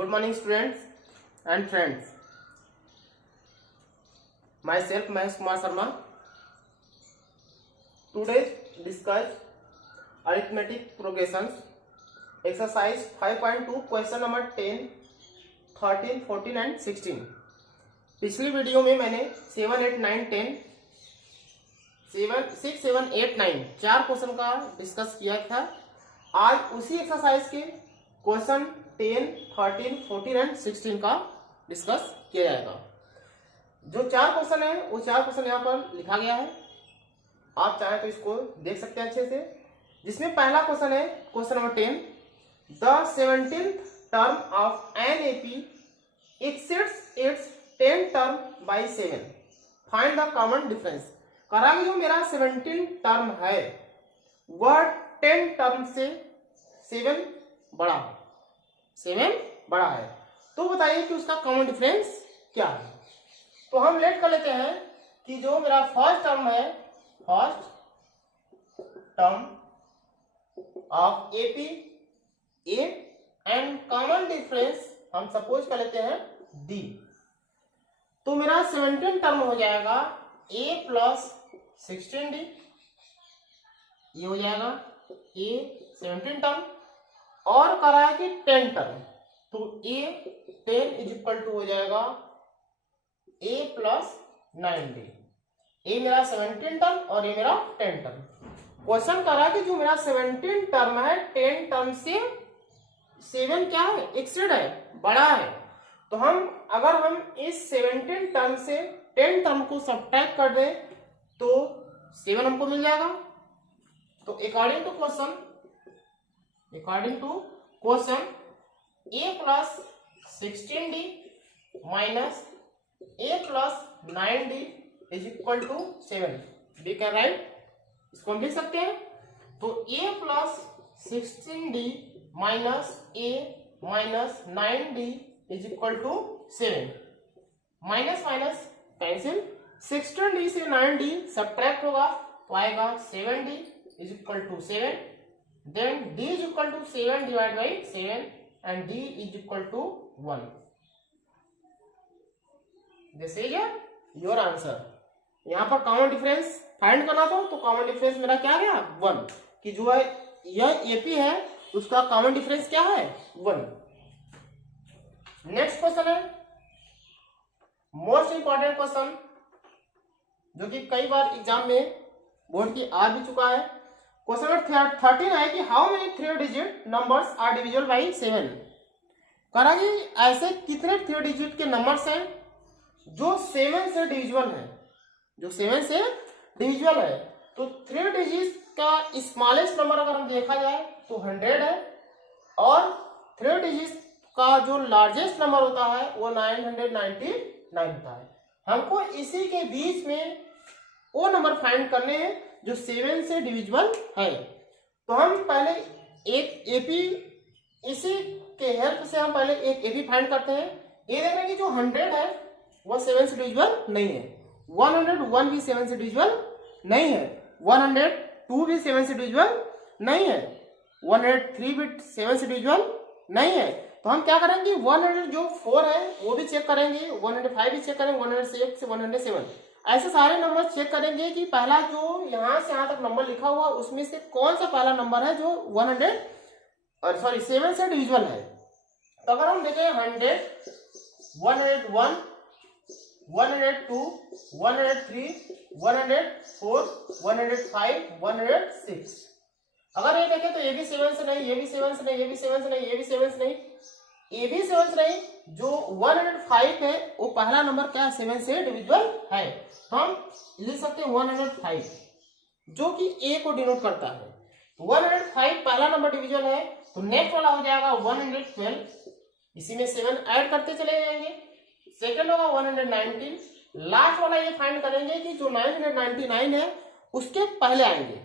Good morning students and friends. Myself Mahesh Kumar Sharma. Today discuss arithmetic progressions. Exercise 5.2 question number 10, 13, 14 and 16. पिछली video में मैंने 7, 8, 9, 10, 6, 7, 8, 9 चार question का discuss किया था। आज उसी एक्सरसाइज के क्वेश्चन 10, 13, 14 एंड 16 का डिस्कस किया जाएगा। जो चार क्वेश्चन है वो चार क्वेश्चन यहाँ पर लिखा गया है, आप चाहें तो इसको देख सकते हैं अच्छे से। जिसमें पहला क्वेश्चन है question number 10, the 17th term of an AP exceeds its 10 term by 7, find the common difference. करा जो मेरा 17 टर्म है वह 10 टर्म से 7 बड़ा है, 7 बड़ा है, तो बताइए कि उसका कॉमन डिफरेंस क्या है। तो हम लेट कर लेते हैं कि जो मेरा फर्स्ट टर्म है, first term of AP A and common difference हम सपोज कर लेते हैं डी। तो मेरा 17 टर्म हो जाएगा a प्लस 16d, ये हो जाएगा a 17 टर्म, और करा है कि 10 टर्म, तो a 10 इज इक्वल टू हो जाएगा a प्लस 9d। a मेरा 17 टर्म और a मेरा 10 टर्म। क्वेश्चन करा कि जो मेरा 17 टर्म है 10 टर्म से 7 क्या है, एक्सीड है, बड़ा है। तो अगर हम इस 17 टर्म से 10 टर्म को सब्ट्रैक्ट कर दें तो 7 हमको मिल जाएगा। तो according to question a plus 16d minus a plus 9d is equal to 7। We can write, इसको हम लिख सकते हैं। तो a plus 16d minus a minus 9d is equal to 7। Minus minus cancel, 16d से 9d सब्ट्रैक्ट होगा तो आएगा 7d is equal to 7। Then d is equal to 7 divide by 7 and d is equal to 1। This is your answer. यहाँ पर common difference find करना था, तो common difference मेरा क्या गया 1, कि जो है यह एपी है उसका कॉमन डिफरेंस क्या है 1। नेक्स्ट क्वेश्चन है मोस्ट इंपॉर्टेंट क्वेश्चन, जो कि कई बार एग्जाम में बोर्ड की आ भी चुका है। क्वेश्चन नंबर 13 है कि how many 3 digit numbers are divisible by 7। करा कि ऐसे कितने 3 डिजिट के नंबर्स हैं जो 7 से डिविजिबल है, जो 7 से डिविजिबल है। तो 3 डिजिट का स्मॉलेस्ट नंबर अगर हम देखा जाए तो 100 है, और 3 डिजिट का जो लार्जेस्ट नंबर होता है वो 999 होता है। हमको इसी के बीच में वो नंबर फाइंड करने हैं जो 7 से डिविजिबल है। तो हम पहले एक एपी, इसी के हेल्प से हम पहले एक एपी फाइंड करते हैं। ये देख रहे हैं कि जो 100 है वह 7 से डिविजिबल नहीं है, 101 भी 7 से डिविजिबल नहीं है, 102 भी 7 से डिविजिबल नहीं है, 103 भी 7 से डिविजिबल नहीं है। तो हम क्या करेंगे, 100 जो 4 है वो भी चेक करेंगे, 105 भी चेक करेंगे, 106 से 107 ऐसे सारे नंबर चेक करेंगे कि पहला जो यहां से यहां तक नंबर लिखा हुआ उसमें से कौन सा पहला नंबर है जो 7 से डिविजिबल है। तो अगर हम देखें 100, 101, 102, 103, 104, 105, 106, अगर ये देखें तो ये भी 7 से नहीं, ये भी 7 से नहीं, ये भी 7 से नहीं, ये भी 7 से नहीं, ये भी 7 से नहीं, जो 105 है वो पहला नंबर क्या है 7 से डिविजिबल है। हम लिख सकते हैं 105 जो कि a को डिनोट करता है। 105 पहला नंबर डिविजिबल है, तो नेक्स्ट वाला हो जाएगा 112, इसी में 7 ऐड करते चले जाएंगे। सेकंड होगा 119, लास्ट वाला ये फाइंड करेंगे कि जो 999 है उसके पहले आएंगे,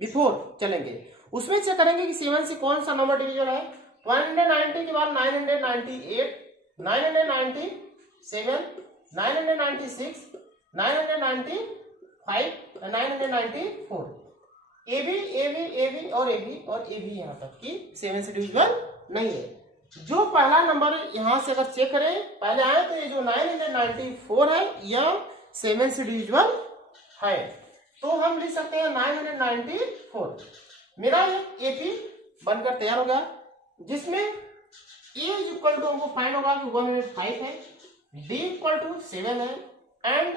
बिफोर चलेंगे, उसमें चेक करेंगे कि 7 से कौन सा नंबर डिविजिबल है। 190 के बाद 998, 997, 996, 995, 994, ए भी और ए भी यहाँ तक कि 7 से डिविजिबल नहीं है। जो पहला नंबर यहां से अगर चेक करें पहले आए तो ये जो 994 है यह 7 से डिविजिबल है, तो हम लिख सकते हैं 994। मेरा ये एपी बनकर तैयार हो गया, जिसमें ए इज इक्वल टू हमको फाइंड होगा कि 105 है, डी इक्वल टू 7 है, एंड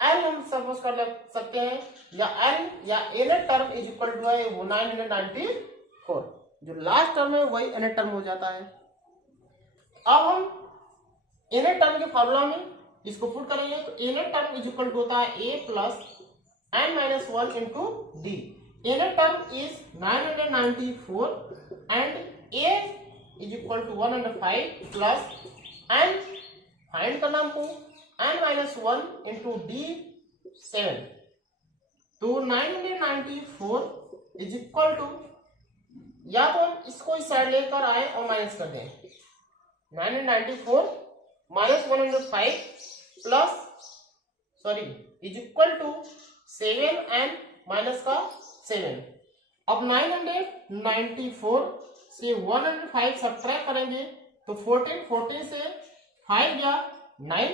एल हम सपोज कर सकते हैं या एल या n term is equal to है वो 994, जो लास्ट टर्म है वही एन टर्म हो जाता है। अब हम एन टर्म के फॉर्मूला में इसको पुट करेंगे तो n term is equal to होता है a plus n minus 1 into d. N term is 994 and a is equal to 105 plus n find करना हमको एन माइनस 1 इंटू डी 7, तो 994 इज इक्वल टू, या तो हम इसको इस साइड लेकर आए और माइनस कर दें, 994 minus 105 plus sorry is equal to 7 and minus का 7। अब 994 से 105 सब्ट्रैक्ट करेंगे तो 14 से 5 गया 9,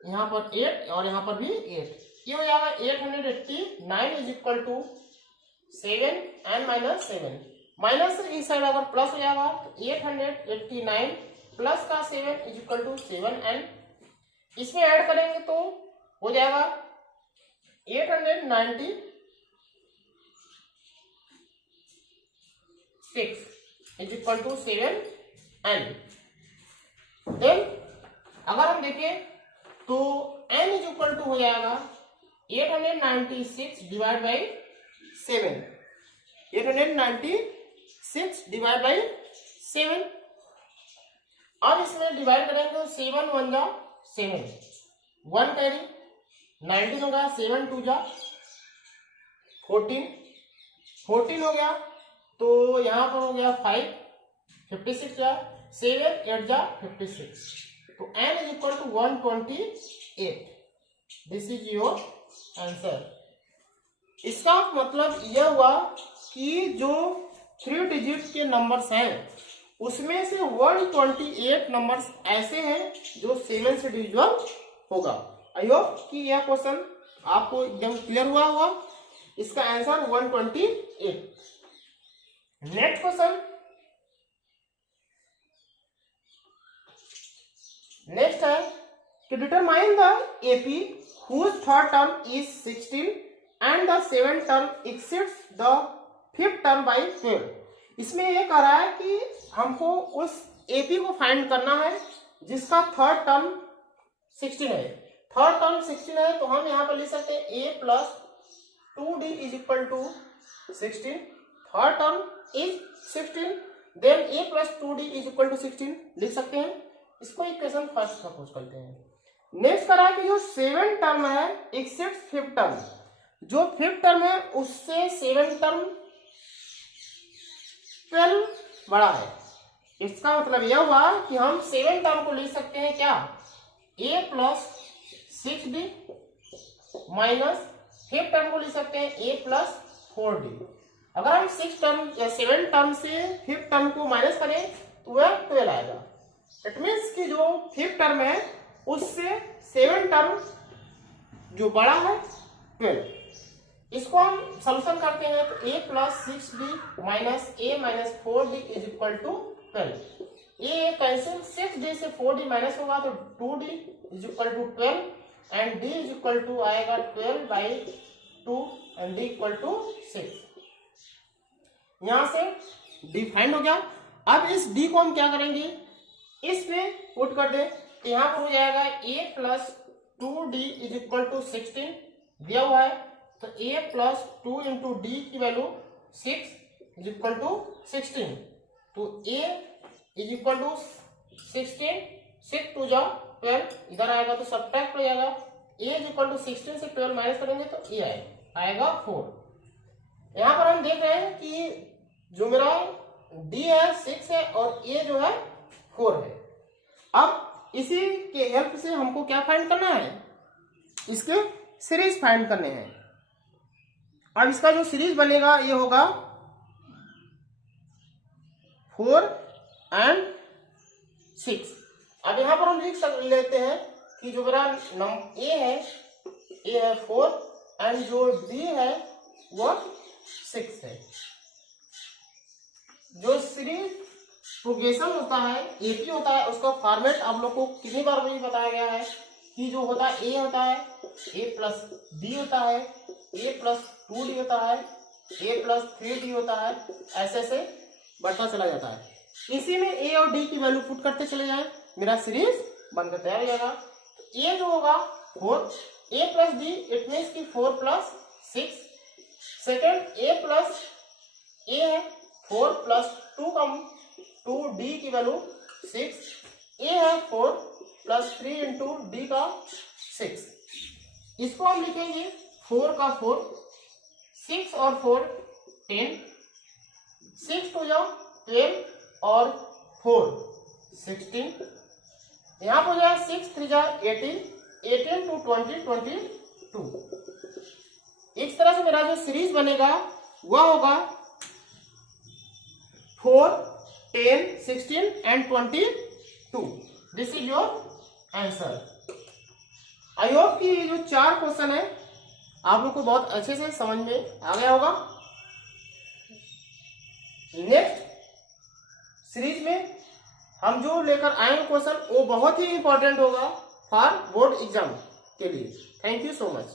यहाँ पर 8 और यहाँ पर भी 8, ये हो जाएगा 889 is equal to 7 n minus 7। Minus से इस साइड अगर प्लस हो जाएगा तो 889 प्लस का 7 इज इक्वल टू 7 एन, इसमें ऐड करेंगे तो हो जाएगा 896 is equal to 7 n. Then अगर हम देखें तो n इज इक्वल टू हो जाएगा 896 डिवाइड बाई 7, 896 डिवाइड बाई 7। अब इसमें डिवाइड करेंगे तो 7 1 जा 7, 1 कैरी 19 हो गया, 7 2 जा 14 हो गया, तो यहाँ पर हो गया 5 56 जा 7 8 जा 56, तो n is equal to 128। This is your answer. इसका मतलब यह हुआ कि जो 3 डिजिट के नंबर्स हैं उसमें से 128 नंबर्स ऐसे हैं जो 7 से डिविजिबल होगा। आई होप कि यह क्वेश्चन आपको एकदम क्लियर हुआ होगा। इसका आंसर 128। नेक्स्ट क्वेश्चन, नेक्स्ट है कि determine the AP whose third term is 16 and the 7th term exceeds the 5th term by 12। इसमें यह कह रहा है कि हमको उस एपी को फाइंड करना है जिसका थर्ड टर्म 16 है। थर्ड टर्म 16 है तो हम यहाँ पर लिख सकते हैं a plus 2d is equal to 16। Third term is 16, then a plus 2d is equal to 16 लिख सकते हैं। इसको इक्वेशन फर्स्ट सपोज करते हैं। नेक्स्ट करा कि जो 7th टर्म है एक्सेप्ट 5th टर्म, जो 5th टर्म है उससे 7th टर्म 12 बड़ा है। इसका मतलब यह हुआ कि हम 7th टर्म को लिख सकते हैं क्या, a plus 6d minus 5th term को लिख सकते हैं a प्लस 4d। अगर हम 6th टर्म या 7th टर्म से 5th टर्म को माइनस करें तो वह 12 आएगा। इट मीन्स कि जो 5th टर्म है उससे 7th टर्म जो बड़ा है 12। इसको हम सॉल्यूशन करते हैं तो a plus 6d minus a minus 4d is equal to 12। ये कैंसिल 6d से 4d माइनस होगा तो 2d is equal to 12 and d is equal to आएगा 12 by 2 and d equal to 6। यहां से d फाइंड हो गया। अब इस d को हम क्या करेंगे, इसमें पुट कर दे तो यहाँ पर हो जाएगा a plus 2d is equal to 16 दिया हुआ है, तो a प्लस 2 इंटू डी की वैल्यू 6 इज इक्वल टू 16, तो a इज इक्वल टू 16, 6 2 जा 12, इधर आएगा तो सब्ट्रैक्ट हो जाएगा, a इज इक्वल टू 16 से 12 माइनस करेंगे तो a आएगा 4। यहाँ पर हम देख रहे हैं कि जो मेरा d है 6 है और a जो है 4 है। अब इसी के हेल्प से हमको क्या फाइंड करना है, इसके सीरीज फाइंड करने हैं। अब इसका जो सीरीज बनेगा ये होगा 4 एंड 6। अब यहाँ पर हम लिख लेते हैं कि जो मेरा ए है 4 एंड जो डी है वो 6 है। जो सीरीज प्रोग्रेशन होता है, एपी होता है, उसका फॉर्मेट आप लोग को कितनी बार भी बताया गया है कि जो होता है ए होता है ए प्लस बी होता है, ए प्लस 2d होता है, ए प्लस 3d होता है, ऐसे ऐसे बढ़ता चला जाता है। इसी में ए और डी की वैल्यू पुट करते चले जाए, मेरा सीरीज बनकर तैयार हो जाएगा। ए जो होगा 4, ए प्लस डी इट मीन्स की 4 प्लस 6। सेकेंड ए प्लस ए है 4 प्लस 2 का 2d की वैल्यू 6, ए है 4 प्लस 3 इंटू डी का 6। इसको हम लिखेंगे 4 का 4, 6 और 4 10, 6 टू जा 12 और 4 16, यहाँ पर जाए 6 3 जा 18, 18 टू 20 22। इस तरह से मेरा जो सीरीज बनेगा वह होगा 4 10 16 and 22। This is your answer. I hope कि ये जो 4 क्वेश्चन है आप लोग को बहुत अच्छे से समझ में आ गया होगा। नेक्स्ट सीरीज में हम जो लेकर आएंगे क्वेश्चन वो बहुत ही इंपॉर्टेंट होगा फॉर बोर्ड एग्जाम के लिए। Thank you so much.